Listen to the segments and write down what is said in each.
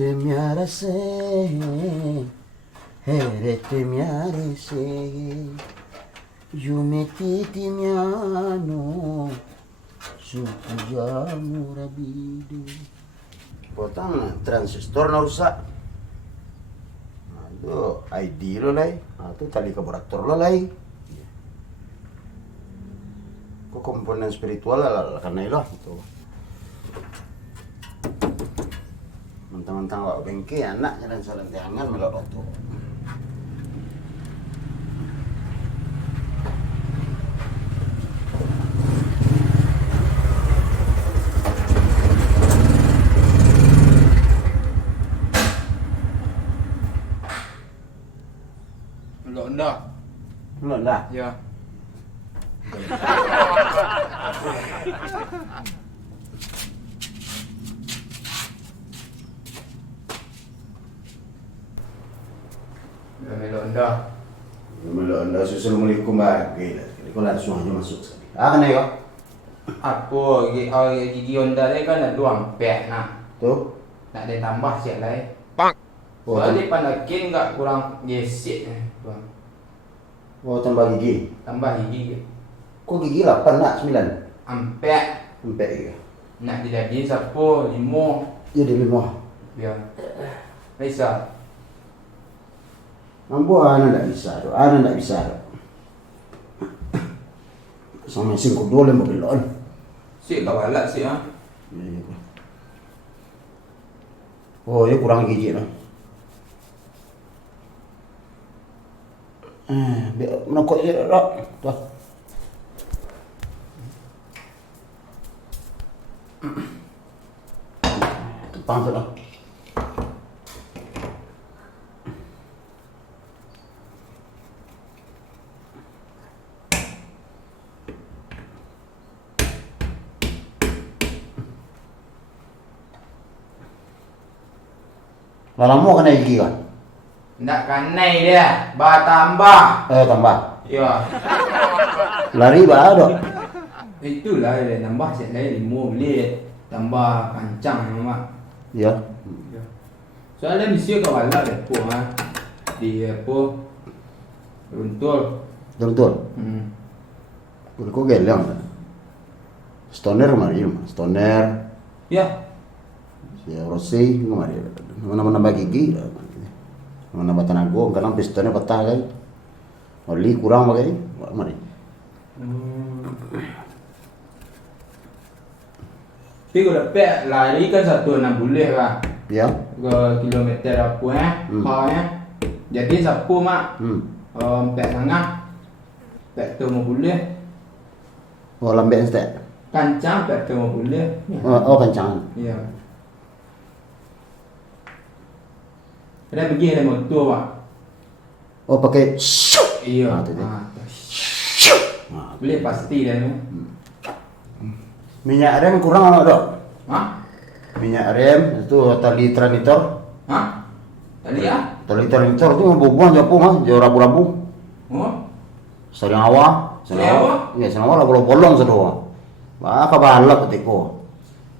Te miara se, te miara se, yumetiti miano, suku jamu rabidu. Potang transistor na rusak. Itu ID lo lai, itu tali karburator lo lai. Kok komponen spiritual lah karena itu gitu. Mentang-mentang wak bengke anaknya dan saling tiangan melok itu. Melok dah. Belum dah. Ya. Melok dah. Melok dah susul Assalamualaikum bagi lah. Kau lah suahnya masuk sekali. Kena yo. Apa gigi Honda ni kan ada 2 ampere nah. Tuh. Nak ada tambah siap lah. Oh, Soalnya panakin enggak kurang gesek tuan. oh tambah gigi. Tambah gigi Kok gigi 8 nak 9? ampere. Sampai ya. Nak dijadiin siapa 5 Jadi 5. biar. Bisa. Mampu anak tak bisa tu. Anak tak bisa tu. Sama singkup dua lembut belon. Sik kau balat sik ah. Oh, ya kurang gigi tu. Menokok je tak? Tuh. Tepang tu lah. Lama kena gigi kan? Nak kanai dia, bah tambah. Tambah. Ya. Lari bah ada. Itulah dia tambah siap lain 5 bilik. Tambah kancang mak. Ya. Soalnya mesti kau balat apa ha. Di apa? Runtul. Betul. Kau geleng. Stoner mari, stoner. Ya. Si Rossi mari. Mana-mana bagi gigi. Mana tenaga, kadang pistonnya patah kan. Oli kurang bagai, mari. Tapi kalau dapat lari kan 1.6 boleh lah. Ya. Ke kilometer apa ya? Jadi siapa mak? 4.5. 4.5 boleh. Oh lambat stat. Kancang 4.5 boleh. Oh kencang. Ya. Kena pergi ada motor mak. Oh pakai syuk. Iya. Tu dia. Syuk. Boleh pasti dah tu. Minyak rem kurang anak dok. Ha? Minyak rem itu tali tranitor. Ha? Tadi ya? Tali tranitor tu bubuh japu mah, jauh rabu-rabu. Oh. Sering awak. Sering awak? Ya, sering awak lah bolong-bolong sedua. Bah kabalak ketiko.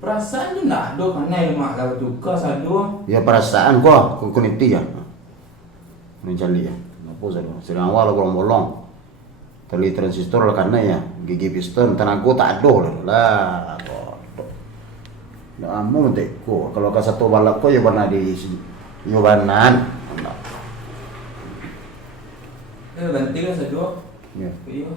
Perasaan tu nak ada kanai mak kalau tukar sadu. Ya perasaan kau kuniti ya. Mencari ya. Apa sedua. Sering awak lah bolong-bolong. Tali transistor lah karena ya gigi piston tenaga tak ada lah. Nah, amu teko kalau ke satu balak ko ya warna di yobanan. Ganti lah sadu. Ya. Iya.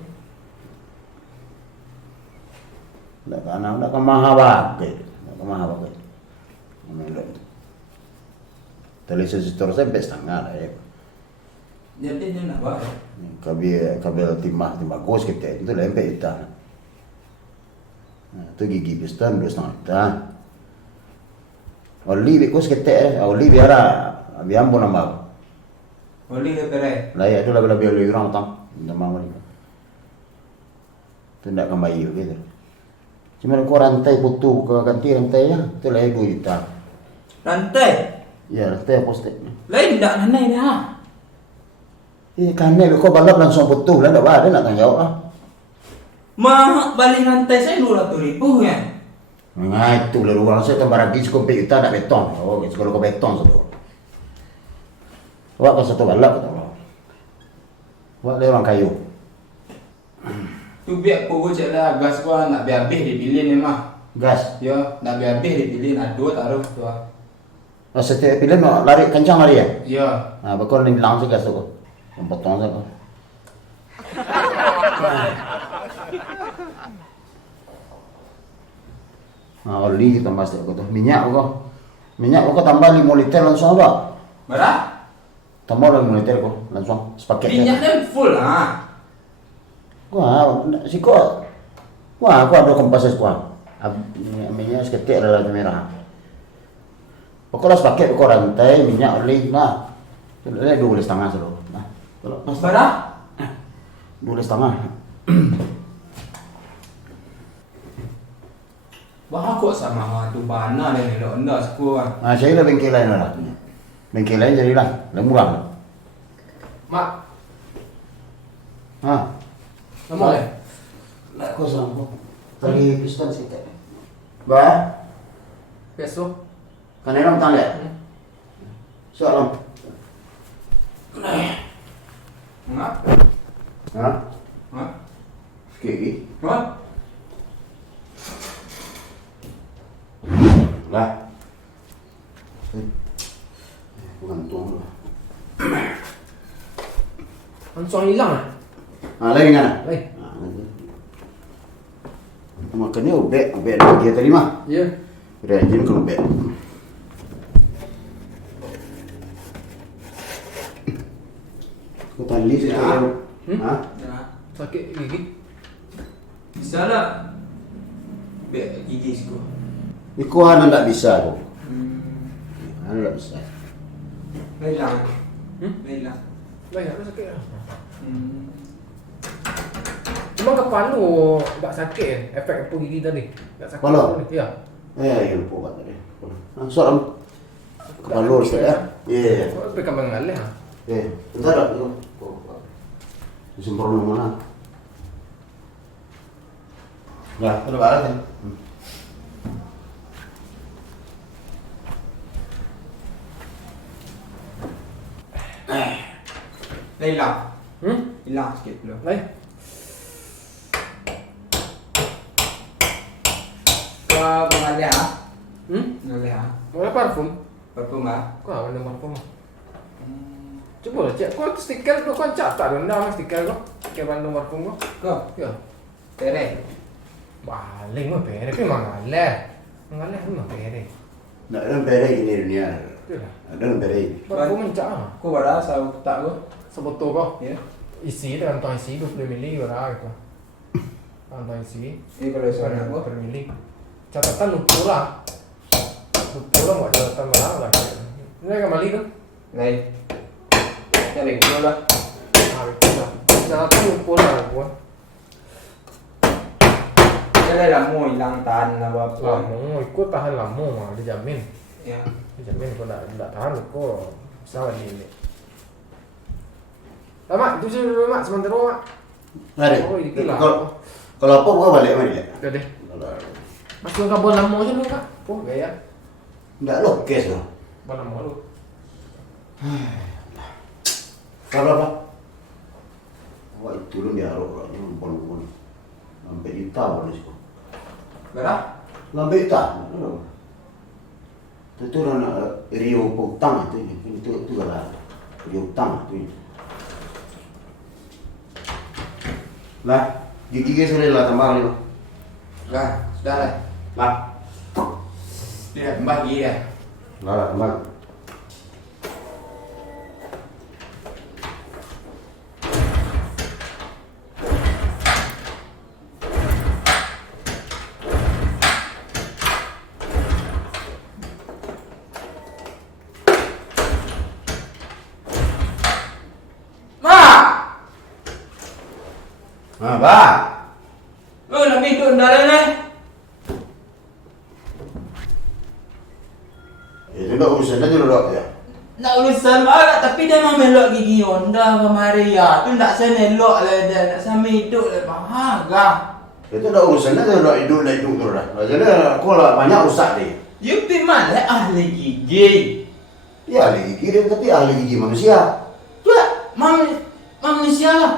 Nak anak nak kemahaba ke. Nak kemahaba ke. Melok. Tali transistor sampai setengah lah ya. Jadi dia nak buat. Kabel timah gos kita itu lempek itu. Nah, itu gigi piston 2,5 juta. Oli bikos kita oli biara biambo nama. Oli ke pere. Lah ya itu lebih oli orang tang. Nama oli. Itu ndak kembali gitu. Cuma kau rantai butuh ke ganti rantai ya, itu lah 2 juta. Rantai. Ya rantai postek. Lain tak nanai dah. Kan ni kau balap langsung butuh lah, tak ada nak tanya jawab ah. Mah balik rantai saya 200.000 kan. Nah itu lah orang saya tambah lagi cukup juta nak beton. Oh, sekolah kau beton satu. Wah kau satu balap tu. Wah dia orang kayu. Tu biar pokok cek lah gas gua nak biar habis dipilih ni mah. Gas. Ya, nak biar habis dipilih nak 2 taruh tu. Oh, setiap pilih nak lari kencang lari ya? Ya. Nah, bakal ni langsung gas tu. Yang potong saja. Nah, oli tambah sedikit tu. Minyak kau tambah 5 liter langsung apa? Berapa? Tambah 5 liter kau langsung sepaket. Minyaknya full ah. Wah, si kau. Wah, aku ada kompas kuah. Minyak seketik ada merah. Pokoknya sepaket kau rantai minyak oli nah. Ini 2,5 selalu. Nah, kalau pas Berapa? 2,5. Wah kok sama tu bana dan elok anda sekolah. Nah, saya lah bengkel lain lah. Bengkel lain jadilah, lebih murah. Mak, Ha, kamu le? nak kau sama. Tadi piston sikit. Ba, Besok. kan eram tang le. Soalan. Mak, Ha? mak, Sikit. mak. Lah. Bukan tuang lah. Langsung hilang ah. Lagi mana? Lain. Makannya ubek lagi tadi mah. Ya. Rajin kalau ubek. Kau tadi sih tu. Ha? Sakit gigi. Bisa tak? Biar gigi sekolah. Ikut hana tak bisa tu. Hana tak bisa. Hilang. Hilang. Baik, aku sakit lah. Cuma kepala tak sakit efek apa gigi tadi. Tak sakit. Kepala? Ya. Ya lupa kat tadi. Soalan kepala sikit ya. Ya. Kau pegang mengalir ah. Bentar tak tu. Sempurna mana? Nah, ada barat ni. Hilang. Hilang sikit dulu. Baik. Kau mengalir ah? Hmm? Mengalir ah? Mana parfum? Parfum ah? Kau mana parfum? Cuba lah cek. Kau stiker tu kau catat rendah stiker kau. Stiker Bandung parfum kau. Kau? Ya. Tereng. Baling mah pere tapi mengalir. Mengalir memang pere. Nak ada bere ini dunia. Itulah. Ada bere. Parfum mencak ah. Kau berapa sahaja tak kau? Sebotol kau. Ya. Isi dengan kantong isi 20 mili berapa itu. Kantong isi. Ini kalau suara aku. Per mili. Catatan lumpur lah. Lumpur lah buat catatan berapa lah. Ini kan mali tu. Lain. Cari dulu lah. Ah, itu lah. Catatan lumpur lah buat. Jadi lama hilang tahan lah apa. Lama, ikut tahan lama mah, dia jamin. Ya. Dia jamin kau tak tahan kau salah ni. Mak, itu je dulu mak, sementara mak. Ada. Oh, itulah. Kalau apa kau balik mana dia? Dah deh. Masuk kabel lama je lu kak. Oh, gaya. Tak lokes lah. Apa lama lu? Kalau apa? Wah itu lu dia arok lah. Lumpur-lumpur. Sampai juta boleh sih. Berapa? Lambat tak? Itu nak Rio Putang itu kalau Rio Putang itu. Lah, gigi sudah lah tambah lima. Dah, sudah lah. Lah, Dia tambah lagi ya. lah tambah. Ba, Oh, lebih tu dah lah ni. Itu udah urusan aja dok ya. Nak urusan barat tapi dia mau melok gigi Honda ke Maria. Tu nak saya elok lah dia, nak sama hidup lah bahagia. Itu udah urusan aja dok hidup tu dah. Jadi kalau banyak rusak deh. You pi mana ahli gigi? Ya ahli gigi dia tapi ahli gigi manusia. Tu manusia lah.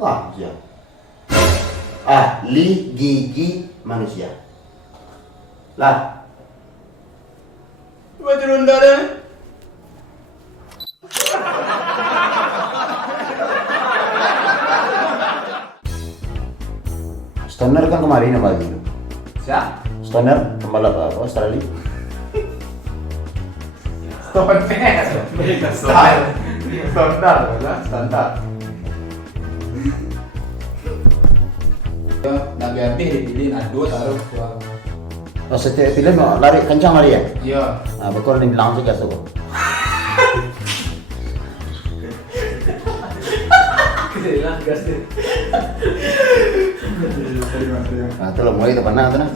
Wah, manusia. Ahli gigi manusia. Lah, Buat ronda dah. Stoner kan kemarin apa gitu? Siap? Stoner pembalap Australia. Standar lah, standar. Dah habis dipilih nado taruh suara. Oh, setiap film lari kencang lari ya? Ya. Betul ni bilang juga tu. Kedelah gas dia. Tu lah mulai tu pernah tu nah.